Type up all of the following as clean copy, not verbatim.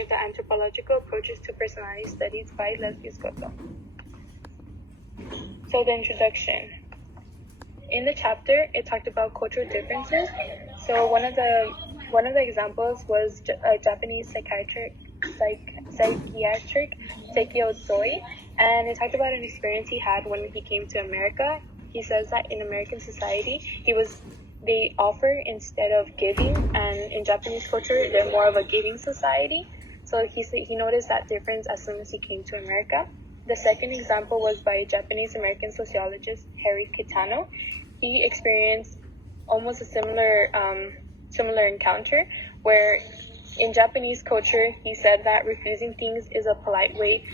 5, The Anthropological Approaches to Personality Studies by Leslie Scotto. So the introduction. In the chapter, it talked about cultural differences. So one of the examples was a Japanese psychiatric Sekio Tsoi, and it talked about an experience he had when he came to America. He says that in American society, they offer instead of giving, and in Japanese culture, they're more of a giving society. So he noticed that difference as soon as he came to America. The second example was by Japanese-American sociologist Harry Kitano. He experienced almost a similar encounter where in Japanese culture, he said that refusing things is a polite way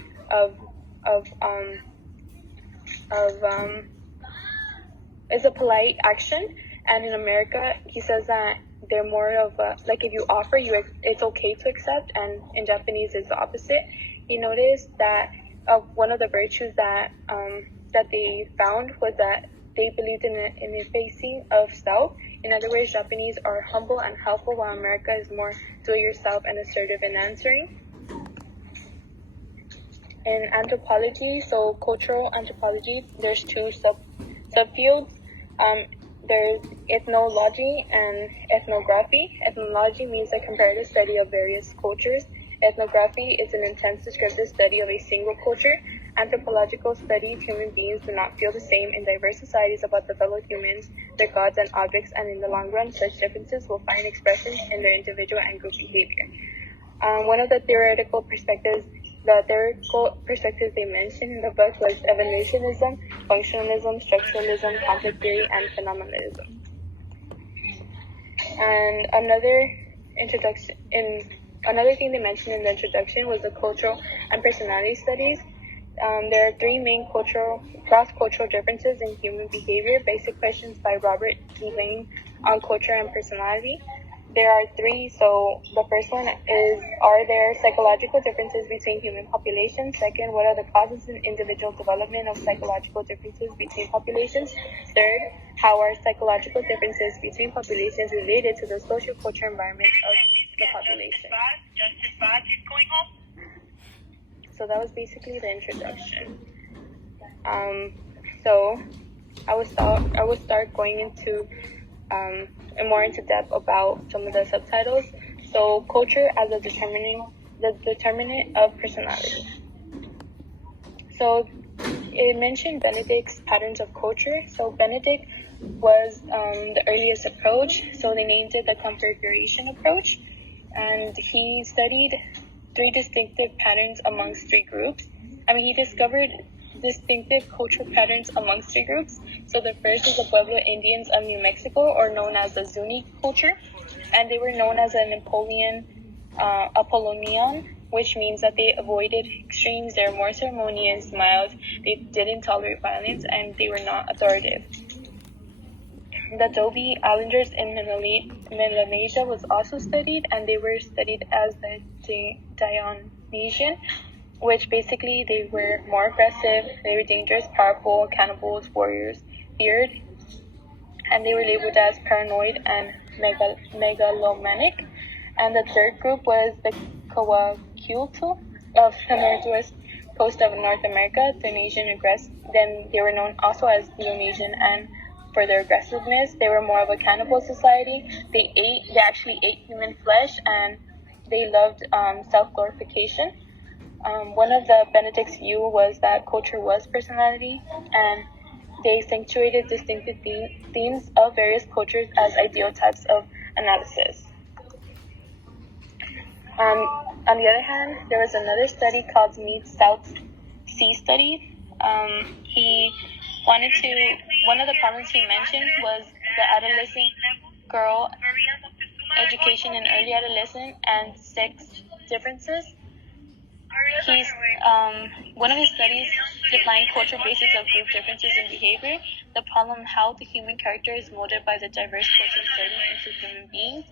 is a polite action, and in America, he says that they're more of a, like if you offer, it's okay to accept, and in Japanese is the opposite. He noticed that one of the virtues that they found was that they believed in the effacing of self. In other words, Japanese are humble and helpful, while America is more do-it-yourself and assertive in answering. In anthropology, so cultural anthropology, there's two subfields. There's ethnology and ethnography. Ethnology means a comparative study of various cultures. Ethnography is an intense descriptive study of a single culture. Anthropological studies human beings do not feel the same in diverse societies about their fellow humans, their gods and objects, and in the long run, such differences will find expressions in their individual and group behavior. One of the theoretical perspectives they mentioned in the book was evolutionism, functionalism, structuralism, conflict theory, and phenomenalism. And another thing they mentioned in the introduction was the cultural and personality studies. There are three main cross-cultural differences in human behavior. Basic questions by Robert D. Lane on culture and personality. There are three. So the first one is, are there psychological differences between human populations? Second, what are the causes in individual development of psychological differences between populations? Third, how are psychological differences between populations related to the social culture environment of the population? So that was basically the introduction. So I will start going into more into depth about some of the subtitles. So culture as the determinant of personality. So it mentioned Benedict's patterns of culture. So Benedict was the earliest approach. So they named it the configuration approach, and he studied three distinctive patterns amongst three groups. He discovered distinctive cultural patterns amongst three groups. So the first is the Pueblo Indians of New Mexico, or known as the Zuni culture, and they were known as an Apollonian, which means that they avoided extremes. They were more ceremonious, mild, they didn't tolerate violence, and they were not authoritative. The Dobie Islanders in Melanesia was also studied, and they were studied as the Dionysian, which basically they were more aggressive, they were dangerous, powerful, cannibals, warriors, feared, and they were labeled as paranoid and megalomaniac. And the third group was the Coahuilto of the northwest coast of North America, Then they were known also as Dionysian, and for their aggressiveness, they were more of a cannibal society. They actually ate human flesh, and they loved self-glorification. One of the Benedict's view was that culture was personality, and they accentuated distinctive themes of various cultures as ideal types of analysis. On the other hand, there was another study called Mead's South Sea Study. One of the problems he mentioned was the adolescent girl education in early adolescence and sex differences. One of his studies defined cultural basis of group differences in behavior, the problem how the human character is molded by the diverse culture inserted into human beings.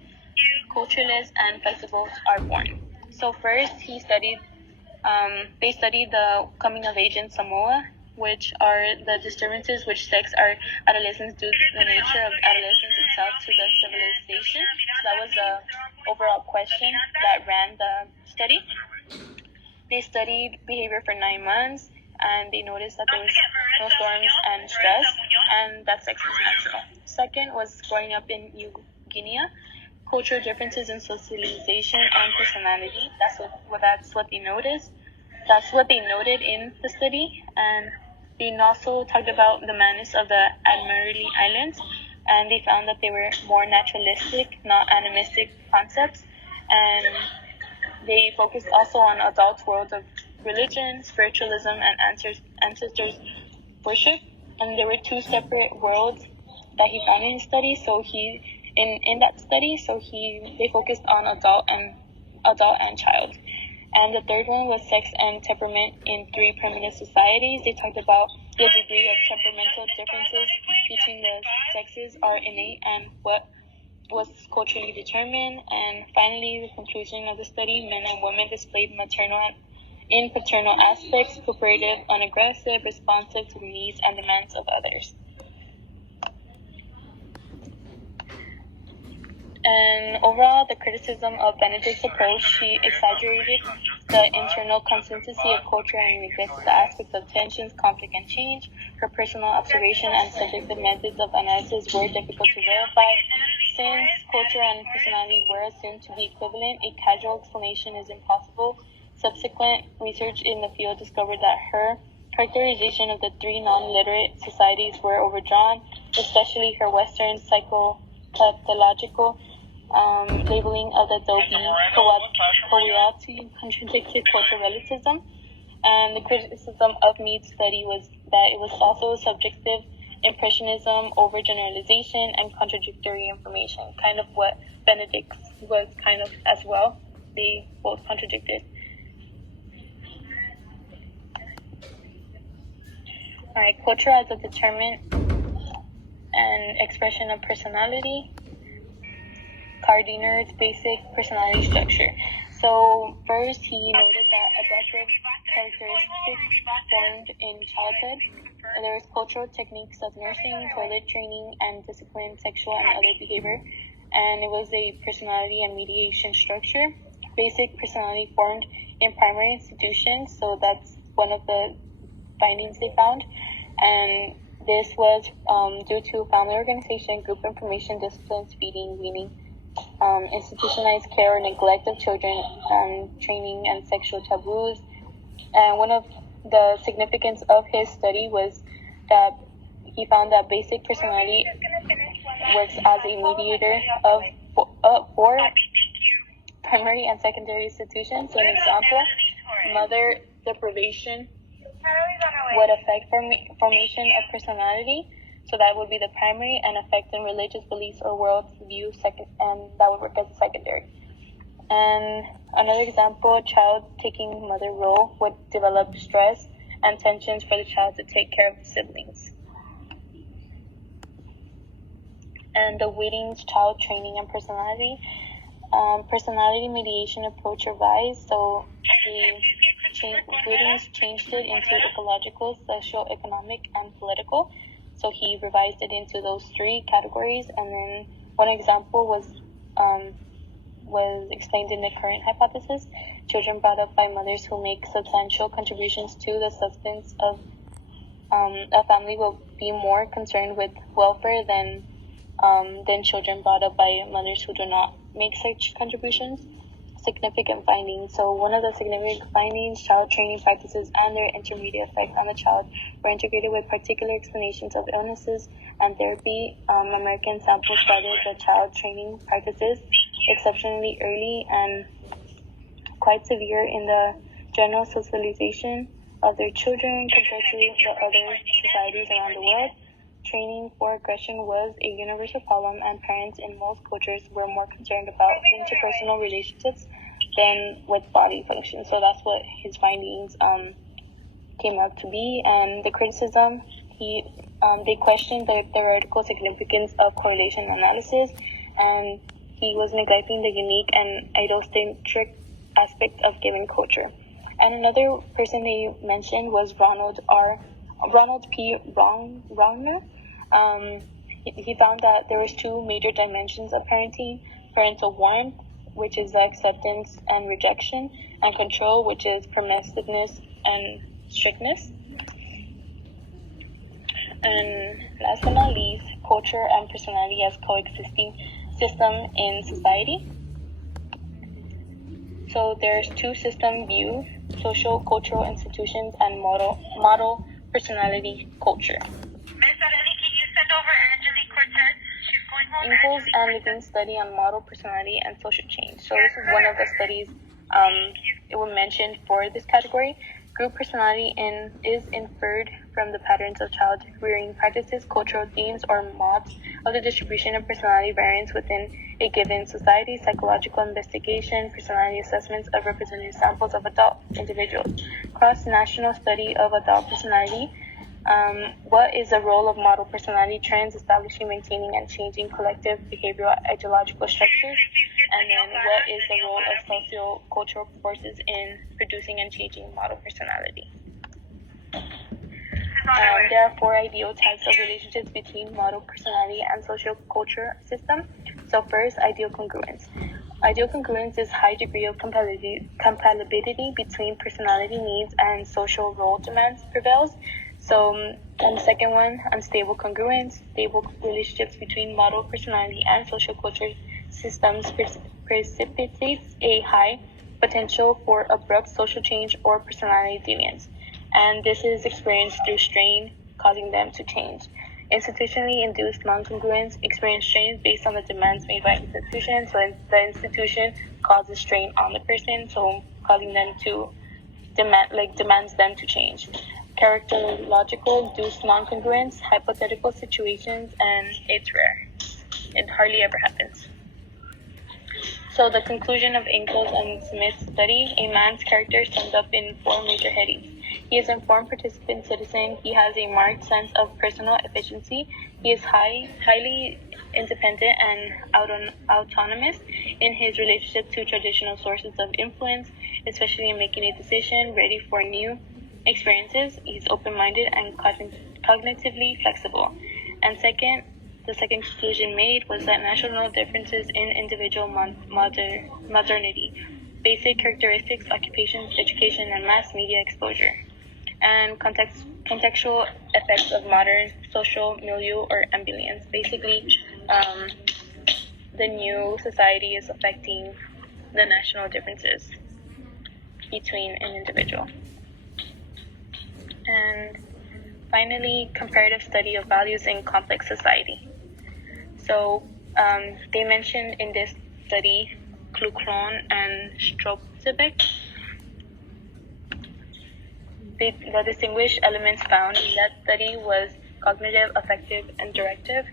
Cultureless and flexible are born. So first, they studied the coming of age in Samoa. which are the disturbances which sex our adolescents due to the nature of adolescence itself to the civilization. So that was the overall question that ran the study. They studied behavior for 9 months, and they noticed that there was no storms and stress, and that sex was natural. Second was growing up in New Guinea, cultural differences in socialization and personality. That's what they noticed. That's what they noted in the study, and they also talked about the madness of the Admiralty Islands, and they found that they were more naturalistic, not animistic concepts, and they focused also on adult worlds of religion, spiritualism, and ancestors worship. And there were 2 separate worlds that he found in his study. So they focused on adult and child. And the third one was sex and temperament in 3 primitive societies. They talked about the degree of temperamental differences between the sexes are innate and what was culturally determined. And finally, the conclusion of the study, men and women displayed paternal aspects, cooperative, unaggressive, responsive to the needs and demands of others. And overall, the criticism of Benedict's approach, she exaggerated the internal consistency of culture and neglected the aspects of tensions, conflict, and change. Her personal observation and subjective methods of analysis were difficult to verify. Since culture and personality were assumed to be equivalent, a casual explanation is impossible. Subsequent research in the field discovered that her characterization of the 3 non-literate societies were overdrawn, especially her Western psychopathological labeling of the Dobie Kawati contradicted cultural relativism. And the criticism of Mead's study was that it was also subjective impressionism, overgeneralization, and contradictory information, kind of what Benedict's was kind of as well. They both contradicted. Alright, culture as a determinant and expression of personality. Gardiner's basic personality structure. So first, he noted that adaptive characteristics formed in childhood. There was cultural techniques of nursing, toilet training, and discipline, sexual and other behavior. And it was a personality and mediation structure. Basic personality formed in primary institutions. So that's one of the findings they found. And this was due to family organization, group information, disciplines, feeding, weaning, institutionalized care or neglect of children, training and sexual taboos. And one of the significance of his study was that he found that basic personality works as a mediator for primary and secondary institutions. So an example, mother deprivation would affect formation of personality. So that would be the primary, and affect in religious beliefs or world view second, and that would work as a secondary. And another example, child taking mother role would develop stress and tensions for the child to take care of the siblings. And the Whitting's child training and personality. Personality mediation approach revised, so Whitting's changed it into ecological, social, economic, and political. So he revised it into those 3 categories, and then one example was explained in the current hypothesis. Children brought up by mothers who make substantial contributions to the substance of a family will be more concerned with welfare than children brought up by mothers who do not make such contributions. Significant findings. So one of the significant findings, child training practices and their intermediate effect on the child were integrated with particular explanations of illnesses and therapy. American sample studied the child training practices exceptionally early and quite severe in the general socialization of their children compared to the other societies around the world. Training for aggression was a universal problem, and parents in most cultures were more concerned about interpersonal relationships than with body function. So that's what his findings came out to be. And the criticism, they questioned the theoretical significance of correlation analysis, and he was neglecting the unique and idiosyncratic aspect of given culture. And another person they mentioned was Ronald R. Ronald P. Rauner, he found that there was two major dimensions of parenting: parental warmth, which is acceptance and rejection, and control, which is permissiveness and strictness. And last but not least, culture and personality as coexisting system in society. So there's two system views: social cultural institutions and model personality culture. Miss Areli, can you send over Angelique Cortez? She's going home. Ingalls and Levine's study on model personality and social change. So this is one of the studies it was mentioned for this category. Group personality is inferred from the patterns of child rearing practices, cultural themes, or modes of the distribution of personality variance within a given society. Psychological investigation, personality assessments of representative samples of adult individuals. Cross-national study of adult personality. What is the role of model personality trends, establishing, maintaining, and changing collective behavioral ideological structures? And then what is the role of socio-cultural forces in producing and changing model personality? There are four ideal types of relationships between model personality and social-cultural system. So first, ideal congruence. Ideal congruence is high degree of compatibility between personality needs and social role demands prevails. So, and the second one, unstable congruence. Stable relationships between model personality and social culture systems precipitates a high potential for abrupt social change or personality deviance. And this is experienced through strain, causing them to change. Institutionally induced non-congruence experience strain based on the demands made by institution. So the institution causes strain on the person, so causing them to demands them to change. Characterological induced non-congruence, hypothetical situations, and it's rare. It hardly ever happens. So the conclusion of Ingalls and Smith's study: a man's character summed up in four major headings. He is an informed participant citizen. He has a marked sense of personal efficiency. He is highly independent and autonomous in his relationship to traditional sources of influence, especially in making a decision, ready for new experiences. He's open-minded and cognitively flexible. And the second conclusion made was that national differences in individual modernity, basic characteristics, occupations, education, and mass media exposure, and contextual effects of modern social milieu or ambience. Basically, the new society is affecting the national differences between an individual. And finally, comparative study of values in complex society. So they mentioned in this study Kluckron and Strozebeck. The distinguished elements found in that study was cognitive, affective, and directive.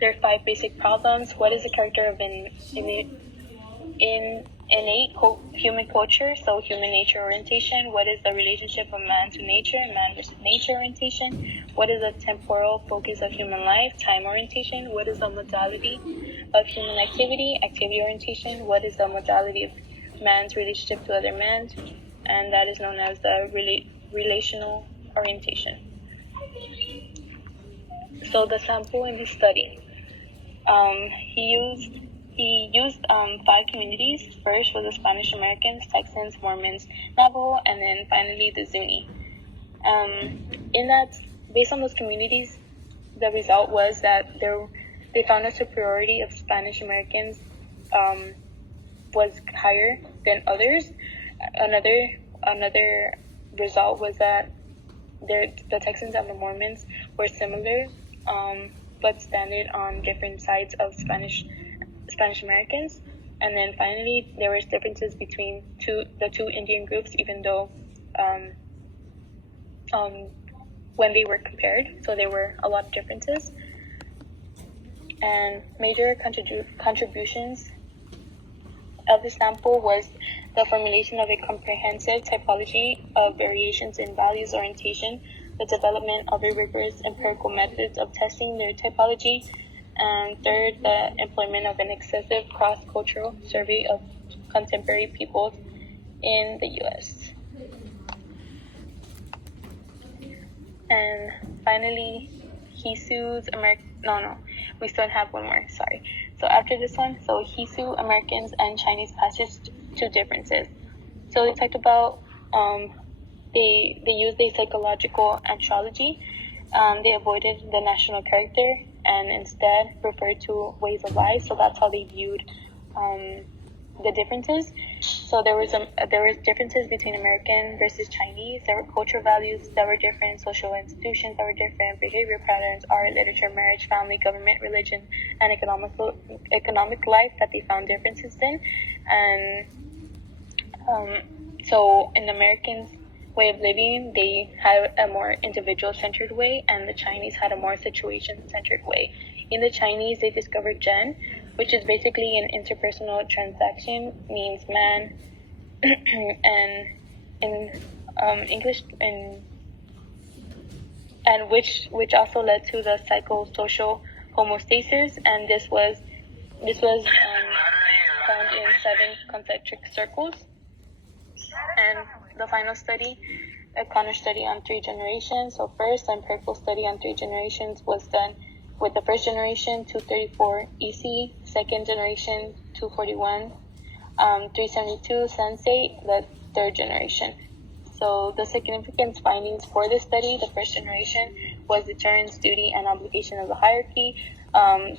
There are 5 basic problems. What is the character of an innate human culture? So human nature orientation. What is the relationship of man to nature and man versus nature orientation? What is the temporal focus of human life? Time orientation. What is the modality of human activity? Activity orientation. What is the modality of man's relationship to other men? And that is known as the relational orientation. So the sample in his study, he used 5 communities. First was the Spanish Americans, Texans, Mormons, Navajo, and then finally the Zuni. Based on those communities, the result was that they found a superiority of Spanish Americans was higher than others. Another result was that the Texans and the Mormons were similar, but standing on different sides of Spanish Americans. And then finally, there was differences between the two Indian groups, even though when they were compared, so there were a lot of differences. And major contributions of the sample was the formulation of a comprehensive typology of variations in values orientation, the development of a rigorous empirical methods of testing their typology, and third, the employment of an excessive cross-cultural survey of contemporary peoples in the U.S. And finally, he sues No, we still have one more. Sorry. So after this one, so he sued Americans and Chinese passed two differences. So they talked about they used a psychological anthropology. They avoided the national character and instead referred to ways of life. So that's how they viewed the differences. So there was differences between American versus Chinese. There were cultural values that were different, social institutions that were different, behavior patterns, art, literature, marriage, family, government, religion, and economic life that they found differences in. And so in the Americans' way of living, they had a more individual-centered way, and the Chinese had a more situation-centered way. In the Chinese, they discovered Zhen, which is basically an interpersonal transaction, means man, and in English, and which also led to the psychosocial homeostasis, and this was found in 7 concentric circles. And the final study, a Connor study on 3 generations. So first, an empirical study on 3 generations was done with the first generation, 234 EC, second generation, 241, 372 Sensei, the third generation. So the significant findings for this study, the first generation was deterrence, duty, and obligation of the hierarchy.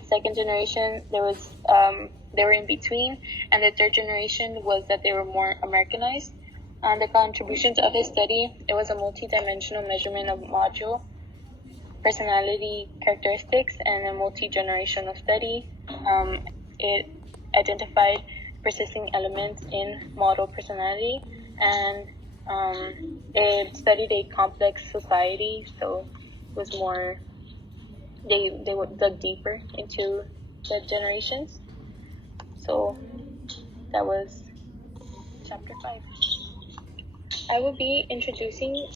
Second generation, they were in between, and the third generation was that they were more Americanized. The contributions of his study, it was a multi-dimensional measurement of module personality characteristics and a multi-generational study. It identified persisting elements in model personality, and it studied a complex society, so it was more, they dug deeper into the generations. So that was chapter 5. I will be introducing